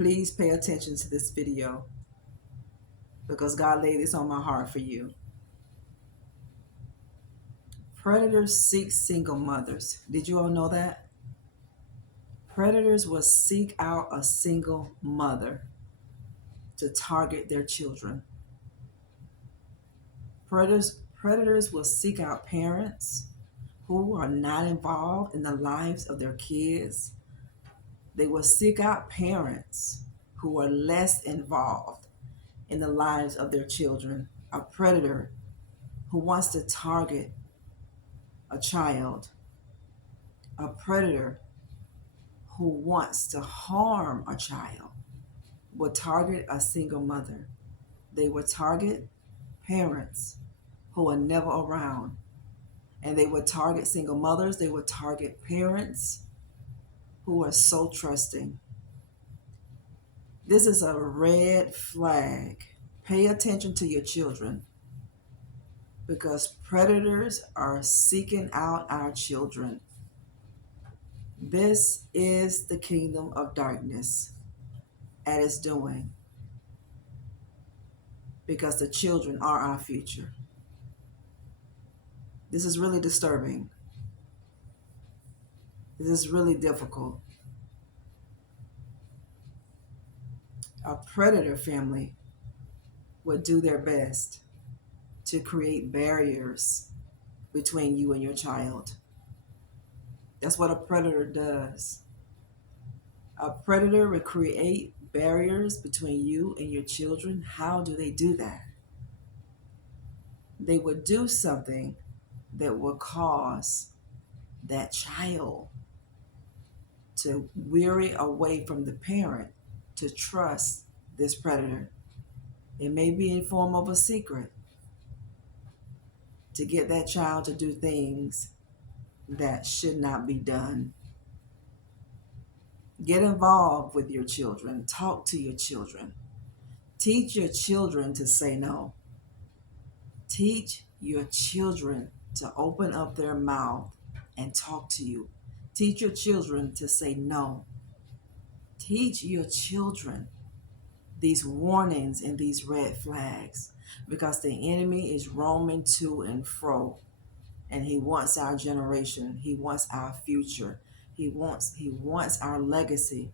Please pay attention to this video because God laid this on my heart for you. Predators seek single mothers. Did you all know that? Predators will seek out a single mother to target their children. Predators will seek out parents who are not involved in the lives of their kids. They will seek out parents who are less involved in the lives of their children. A predator who wants to target a child, a predator who wants to harm a child, will target a single mother. They will target parents who are never around. And they would target single mothers. They would target parents who are so trusting. This is a red flag. Pay attention to your children because predators are seeking out our children. This is the kingdom of darkness at its doing because the children are our future. This is really disturbing. This is really difficult. A predator family would do their best to create barriers between you and your child. That's what a predator does. A predator will create barriers between you and your children. How do they do that? They would do something that will cause that child to weary away from the parent to trust this predator. It may be in form of a secret to get that child to do things that should not be done. Get involved with your children. Talk to your children. Teach your children to say no. Teach your children to open up their mouth and talk to you. Teach your children to say no. Teach your children these warnings and these red flags because the enemy is roaming to and fro and he wants our generation. He wants our future. He wants our legacy.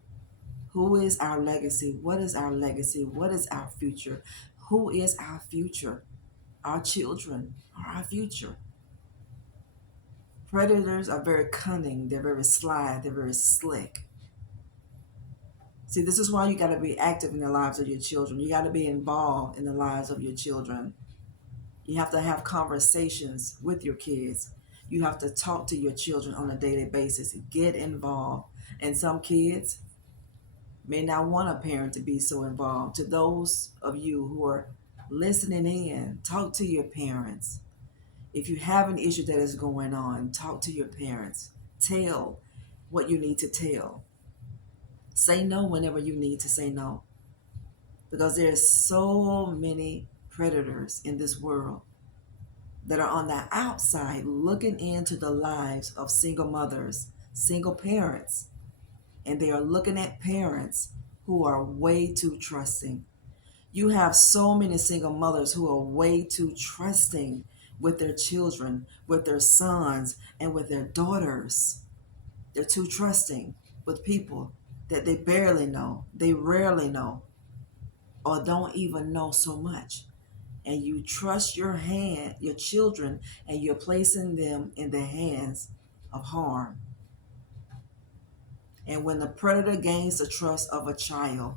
Who is our legacy? What is our legacy? What is our future? Who is our future? Our children are our future. Predators are very cunning. They're very sly. They're very slick. See, this is why you got to be active in the lives of your children. You got to be involved in the lives of your children. You have to have conversations with your kids. You have to talk to your children on a daily basis. Get involved. And some kids may not want a parent to be so involved. To those of you who are listening in, talk to your parents. If you have an issue that is going on, talk to your parents. Tell what you need to tell. Say no whenever you need to say no. Because there's so many predators in this world that are on the outside looking into the lives of single mothers, single parents, and they are looking at parents who are way too trusting. You have so many single mothers who are way too trusting with their children, with their sons, and with their daughters. They're too trusting with people that they barely know, they rarely know, or don't even know so much. And you trust your children, and you're placing them in the hands of harm. And when the predator gains the trust of a child,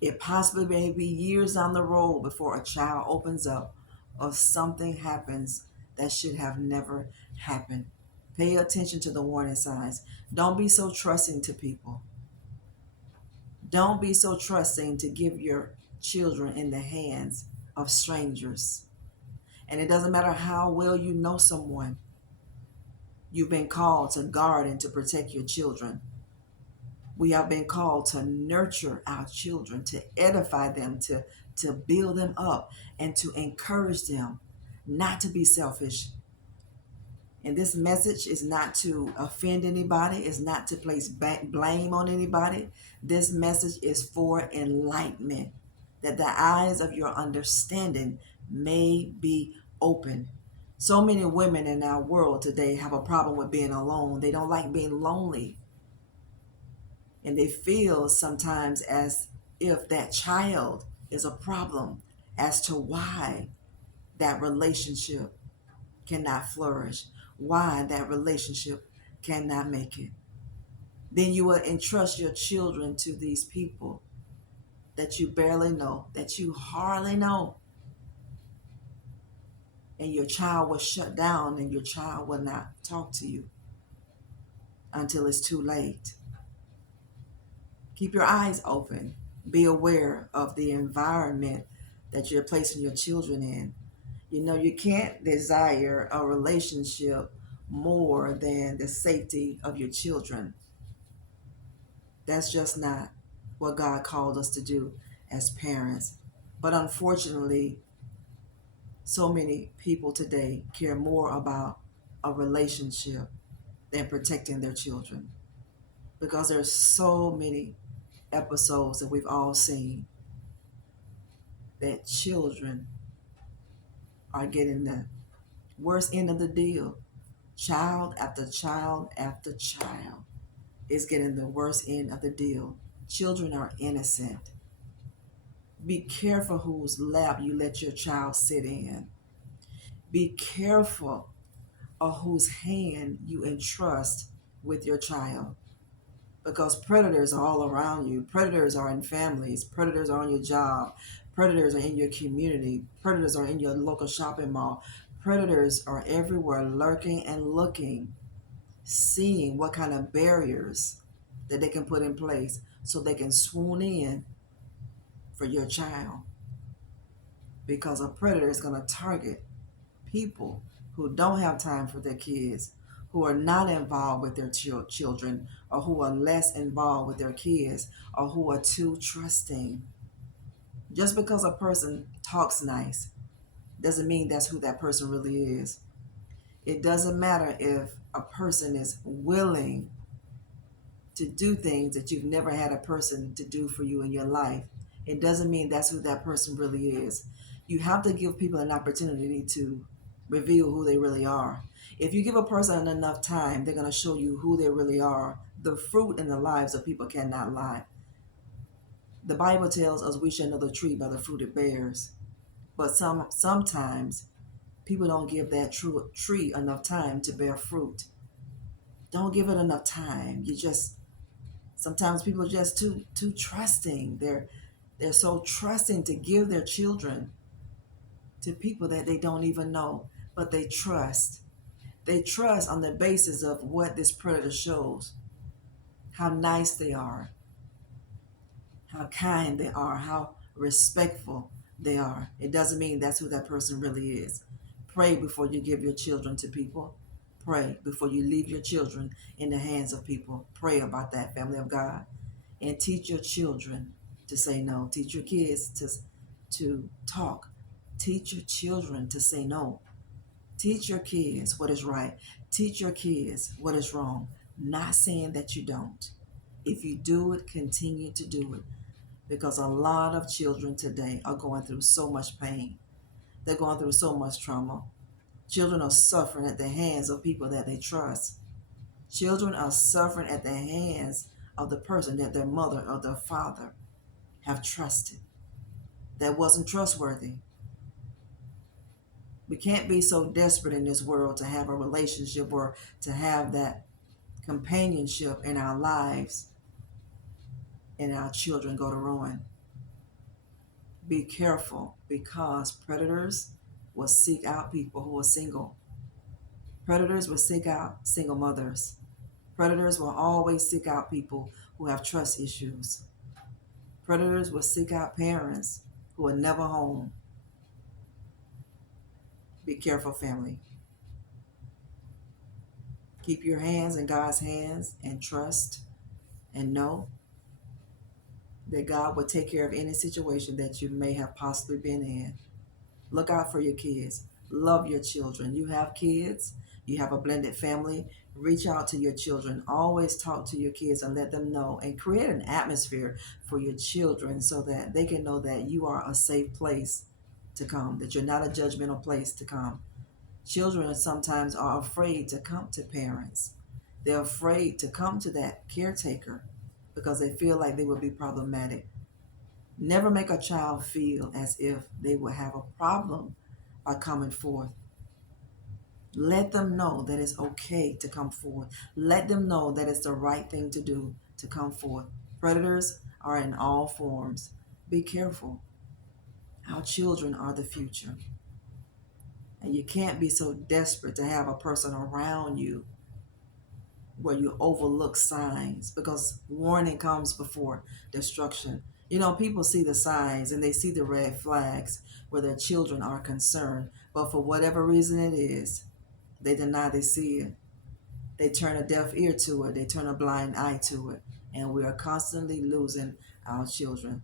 it possibly may be years down the road before a child opens up or something happens that should have never happened. Pay attention to the warning signs. Don't be so trusting to people. Don't be so trusting to give your children in the hands of strangers. And it doesn't matter how well you know someone. You've been called to guard and to protect your children. We have been called to nurture our children, to edify them, to build them up, and to encourage them not to be selfish, And this message is not to offend anybody, it's not to place blame on anybody. This message is for enlightenment, that the eyes of your understanding may be open. So many women in our world today have a problem with being alone. They don't like being lonely. And they feel sometimes as if that child is a problem as to why that relationship cannot flourish, why that relationship cannot make it. Then you will entrust your children to these people that you barely know, that you hardly know. And your child will shut down and your child will not talk to you until it's too late. Keep your eyes open. Be aware of the environment that you're placing your children in. You know, you can't desire a relationship more than the safety of your children. That's just not what God called us to do as parents. But unfortunately, so many people today care more about a relationship than protecting their children, because there's so many episodes that we've all seen that children are getting the worst end of the deal. Child after child after child is getting the worst end of the deal. Children are innocent. Be careful whose lap you let your child sit in. Be careful of whose hand you entrust with your child, because predators are all around you. Predators are in families. Predators are on your job. Predators are in your community. Predators are in your local shopping mall. Predators are everywhere, lurking and looking, seeing what kind of barriers that they can put in place so they can swoon in for your child, because a predator is going to target people who don't have time for their kids, who are not involved with their children, or who are less involved with their kids, or who are too trusting. Just because a person talks nice doesn't mean that's who that person really is. It doesn't matter if a person is willing to do things that you've never had a person to do for you in your life. It doesn't mean that's who that person really is. You have to give people an opportunity to reveal who they really are. If you give a person enough time, they're going to show you who they really are. The fruit in the lives of people cannot lie. The Bible tells us we should know the tree by the fruit it bears. But sometimes people don't give that tree enough time to bear fruit. Don't give it enough time. Sometimes people are just too trusting. They're so trusting to give their children to people that they don't even know, but they trust. They trust on the basis of what this predator shows, how nice they are, how kind they are, how respectful they are. It doesn't mean that's who that person really is. Pray before you give your children to people. Pray before you leave your children in the hands of people. Pray about that, family of God. And teach your children to say no. Teach your kids to talk. Teach your children to say no. Teach your kids what is right. Teach your kids what is wrong. Not saying that you don't. If you do it, continue to do it. Because a lot of children today are going through so much pain. They're going through so much trauma. Children are suffering at the hands of people that they trust. Children are suffering at the hands of the person that their mother or their father have trusted that wasn't trustworthy. We can't be so desperate in this world to have a relationship or to have that companionship in our lives and our children go to ruin. Be careful, because predators will seek out people who are single. Predators will seek out single mothers. Predators will always seek out people who have trust issues. Predators will seek out parents who are never home. Be careful, family. Keep your hands in God's hands and trust and know that God will take care of any situation that you may have possibly been in. Look out for your kids. Love your children. You have kids. You have a blended family, reach out to your children. Always talk to your kids and let them know, and create an atmosphere for your children so that they can know that you are a safe place to come, that you're not a judgmental place to come. Children sometimes are afraid to come to parents. They're afraid to come to that caretaker because they feel like they will be problematic. Never make a child feel as if they will have a problem by coming forth. Let them know that it's okay to come forth. Let them know that it's the right thing to do to come forth. Predators are in all forms. Be careful. Our children are the future. And you can't be so desperate to have a person around you where you overlook signs, because warning comes before destruction. You know, people see the signs and they see the red flags where their children are concerned, but for whatever reason it is, they deny they see it. They turn a deaf ear to it, they turn a blind eye to it, and we are constantly losing our children.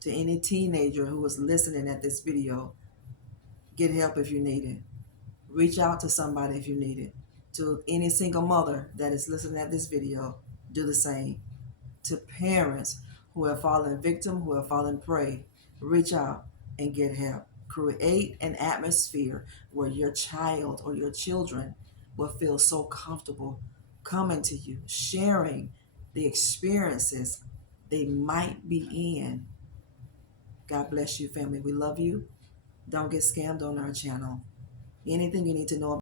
To any teenager who is listening at this video, get help if you need it. Reach out to somebody if you need it. To any single mother that is listening at this video, do the same. To parents who have fallen victim, who have fallen prey, reach out and get help. Create an atmosphere where your child or your children will feel so comfortable coming to you, sharing the experiences they might be in. God bless you, family. We love you. Don't get scammed on our channel. Anything you need to know